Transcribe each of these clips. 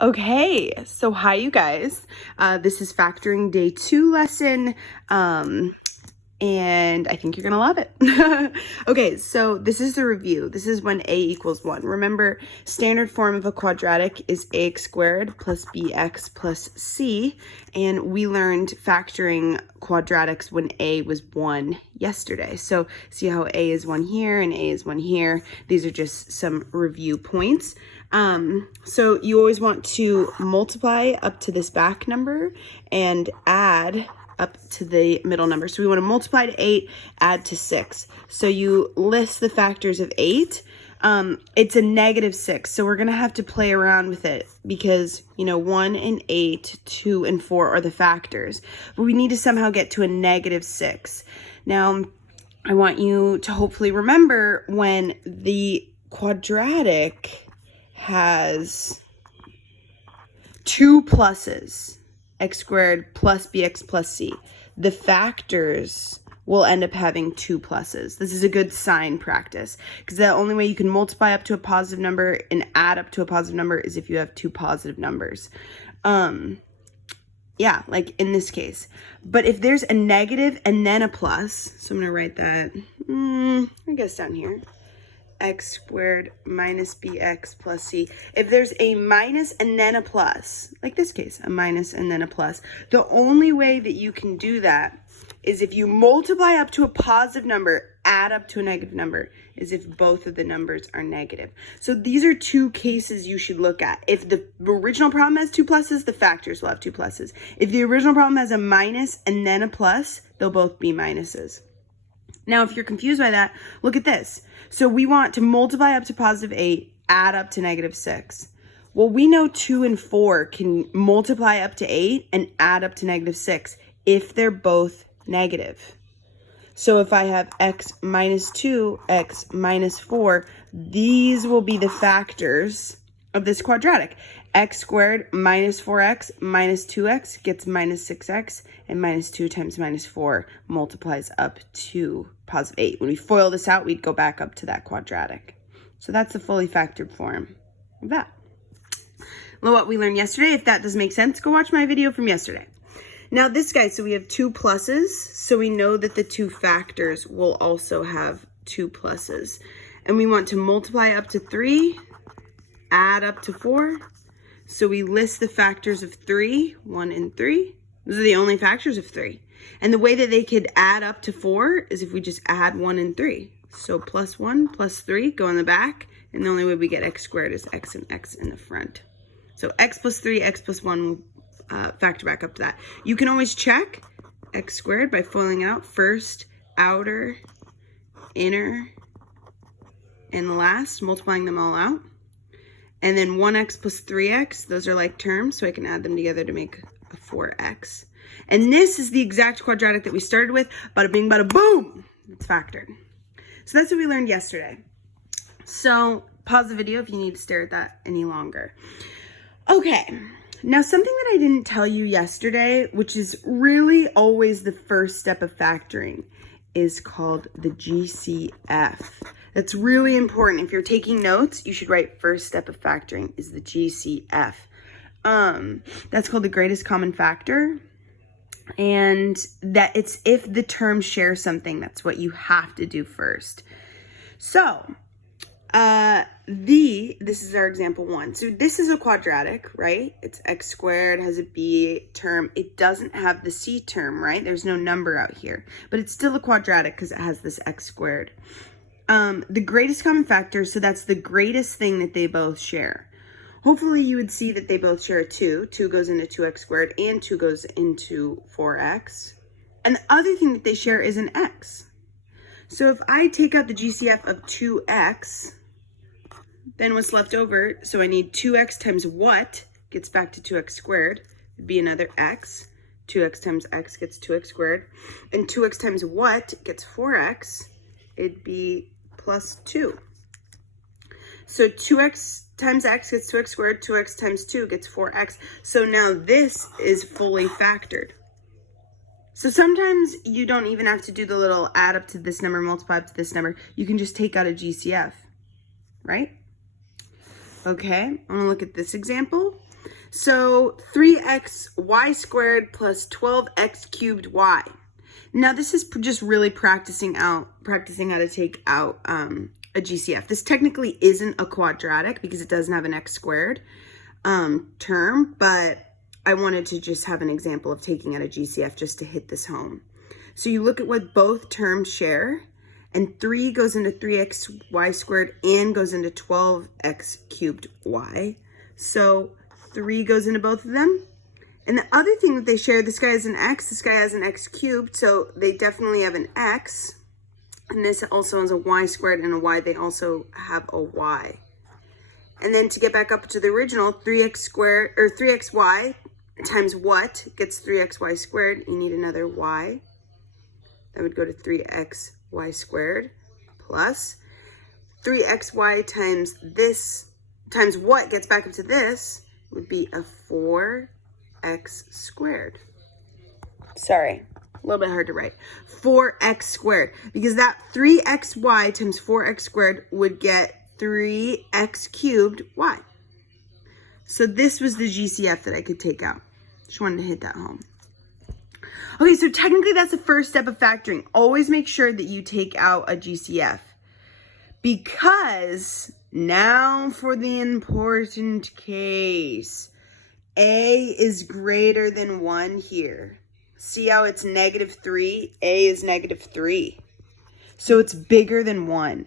Okay, so hi you guys. This is factoring day 2 lesson, and I think you're gonna love it. Okay, so this is the review. This is when a equals 1. Remember, standard form of a quadratic is ax squared plus bx plus c, and we learned factoring quadratics when a was 1 yesterday. So see how a is 1 here and a is 1 here. These are just some review points. So you always want to multiply up to this back number and add up to the middle number. So we want to multiply to 8, add to 6. So you list the factors of 8. It's a -6, so we're going to have to play around with it because, 1 and 8, 2 and 4 are the factors. But we need to somehow get to a -6. Now, I want you to hopefully remember when the quadratic has 2 pluses, x squared plus bx plus c. The factors will end up having 2 pluses. This is a good sign practice because the only way you can multiply up to a positive number and add up to a positive number is if you have 2 positive numbers. Yeah, like in this case. But if there's a negative and then a plus, so I'm going to write that, I guess down here. X squared minus bx plus c. If there's a minus and then a plus, like this case, a minus and then a plus, the only way that you can do that is if you multiply up to a positive number, add up to a negative number, is if both of the numbers are negative. So these are 2 cases you should look at. If the original problem has 2 pluses, the factors will have 2 pluses. If the original problem has a minus and then a plus, they'll both be minuses. Now, if you're confused by that, look at this. So we want to multiply up to positive 8, add up to -6. Well, we know 2 and 4 can multiply up to 8 and add up to -6 if they're both negative. So if I have x minus 2, x minus 4, these will be the factors of this quadratic. X squared minus 4x minus 2x gets minus 6x, and minus 2 times minus 4 multiplies up to positive 8. When we FOIL this out, we'd go back up to that quadratic. So that's the fully factored form of that. Well, what we learned yesterday, if that does make sense, go watch my video from yesterday. Now this guy, so we have 2 pluses, so we know that the 2 factors will also have 2 pluses. And we want to multiply up to 3, add up to 4. So we list the factors of 3, 1 and 3. Those are the only factors of 3. And the way that they could add up to 4 is if we just add 1 and 3. So plus 1 plus 3 go in the back. And the only way we get x squared is x and x in the front. So x plus 3, x plus 1 factor back up to that. You can always check x squared by FOILing out first, outer, inner, and last, multiplying them all out. And then 1x plus 3x, those are like terms, so I can add them together to make a 4x. And this is the exact quadratic that we started with. Bada bing, bada boom! It's factored. So that's what we learned yesterday. So pause the video if you need to stare at that any longer. Okay, now something that I didn't tell you yesterday, which is really always the first step of factoring, is called the GCF. That's really important. If you're taking notes, you should write first step of factoring is the GCF. That's called the greatest common factor. And that it's if the terms share something, that's what you have to do first. So, this is our example 1. So this is a quadratic, right? It's x squared, has a b term. It doesn't have the c term, right? There's no number out here, but it's still a quadratic because it has this x squared. The greatest common factor, so that's the greatest thing that they both share. Hopefully you would see that they both share 2. 2 goes into 2x squared and 2 goes into 4x. And the other thing that they share is an x. So if I take out the GCF of 2x, then what's left over, so I need 2x times what gets back to 2x squared, would be another x. 2x times x gets 2x squared. And 2x times what gets 4x, it'd be plus 2. So 2x times x gets 2x squared, 2x times 2 gets 4x. So now this is fully factored. So sometimes you don't even have to do the little add up to this number, multiply up to this number. You can just take out a GCF, right? Okay, I'm gonna look at this example. So 3xy squared plus 12x cubed y. Now this is just really practicing how to take out a GCF. This technically isn't a quadratic because it doesn't have an x squared term, but I wanted to just have an example of taking out a GCF just to hit this home. So you look at what both terms share, and 3 goes into 3xy squared and goes into 12x cubed y. So 3 goes into both of them. And the other thing that they share, this guy has an x, this guy has an x cubed, so they definitely have an x. And this also has a y squared and a y. They also have a y. And then to get back up to the original, 3x squared, or 3xy times what gets 3xy squared? You need another y. That would go to 3xy squared plus 3xy times this, times what gets back up to this would be a 4x squared. Sorry, a little bit hard to write. 4x squared, because that 3xy times 4x squared would get 3x cubed y. So this was the GCF that I could take out. Just wanted to hit that home. Okay, so technically that's the first step of factoring. Always make sure that you take out a GCF. Because now for the important case. A is greater than 1 here. See how it's -3? A is -3. So it's bigger than 1.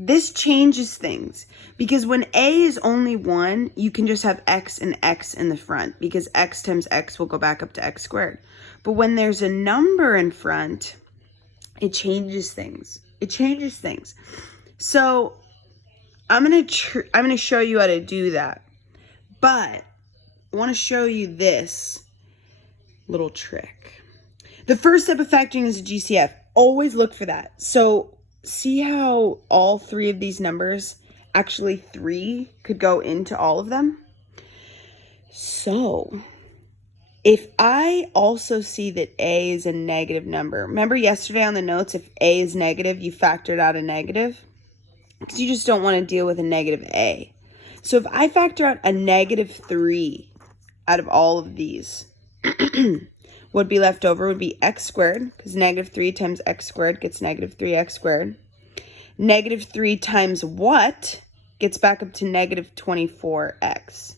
This changes things because when A is only 1, you can just have x and x in the front because x times x will go back up to x squared. But when there's a number in front, it changes things. It changes things. So I'm gonna show you how to do that. But I want to show you this little trick. The first step of factoring is a GCF. Always look for that. So see how all 3 of these numbers, actually 3 could go into all of them? So if I also see that A is a negative number, remember yesterday on the notes, if A is negative, you factored out a negative? Because you just don't want to deal with a negative A. So if I factor out a -3 out of all of these, what would be left over would be x squared, because -3 times x squared gets -3x squared. -3 times what gets back up to -24x.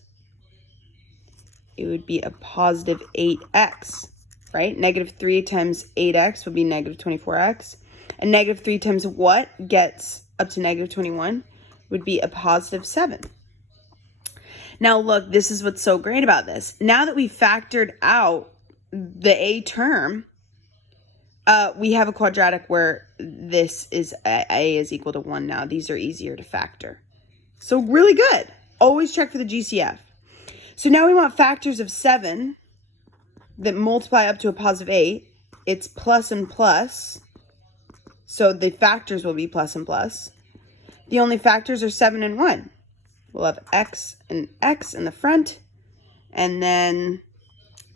It would be a positive 8x, right? -3 times 8x would be -24x. And -3 times what gets up to -21 would be a positive 7. Now look, this is what's so great about this. Now that we factored out the A term, we have a quadratic where this is A is equal to 1 now. These are easier to factor. So really good. Always check for the GCF. So now we want factors of 7 that multiply up to a positive 8. It's plus and plus. So the factors will be plus and plus. The only factors are 7 and 1. We'll have x and x in the front. And then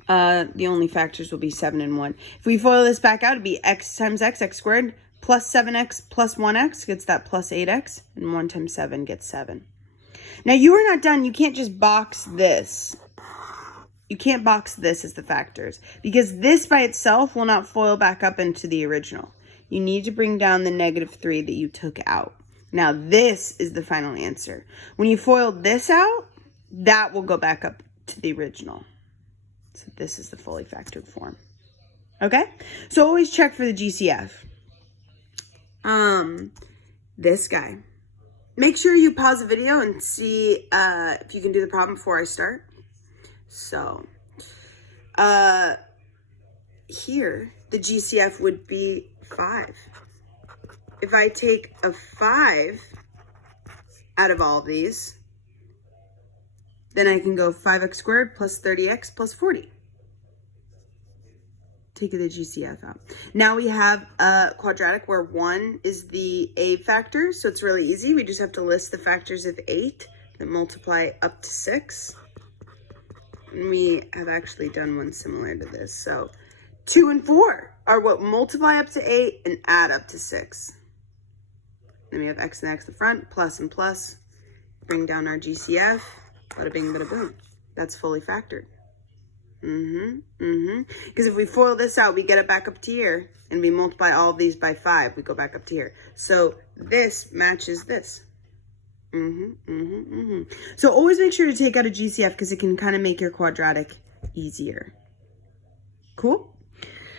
the only factors will be 7 and 1. If we FOIL this back out, it'd be x times x, x squared, plus 7x plus 1x gets that plus 8x. And 1 times 7 gets 7. Now you are not done. You can't just box this. You can't box this as the factors. Because this by itself will not FOIL back up into the original. You need to bring down the -3 that you took out. Now this is the final answer. When you FOIL this out, that will go back up to the original. So this is the fully factored form. Okay? So always check for the GCF. This guy. Make sure you pause the video and see if you can do the problem before I start. So, here, the GCF would be 5. If I take a 5 out of all of these, then I can go 5x squared plus 30x plus 40. Take the GCF out. Now we have a quadratic where 1 is the A factor, so it's really easy. We just have to list the factors of 8 that multiply up to 6. And we have actually done one similar to this. So 2 and 4 are what multiply up to 8 and add up to 6. Then we have x and x in the front, plus and plus. Bring down our GCF. Bada bing, bada boom. That's fully factored. Because if we FOIL this out, we get it back up to here, and we multiply all of these by 5, we go back up to here. So this matches this. So always make sure to take out a GCF because it can kind of make your quadratic easier. Cool?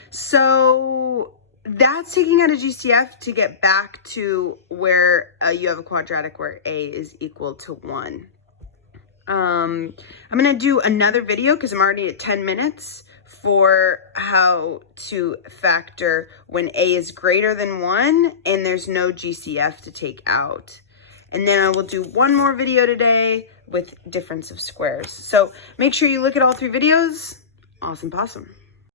So that's taking out a GCF to get back to where you have a quadratic where a is equal to 1. I'm going to do another video because I'm already at 10 minutes for how to factor when a is greater than 1 and there's no GCF to take out. And then I will do one more video today with difference of squares. So make sure you look at all 3 videos. Awesome possum.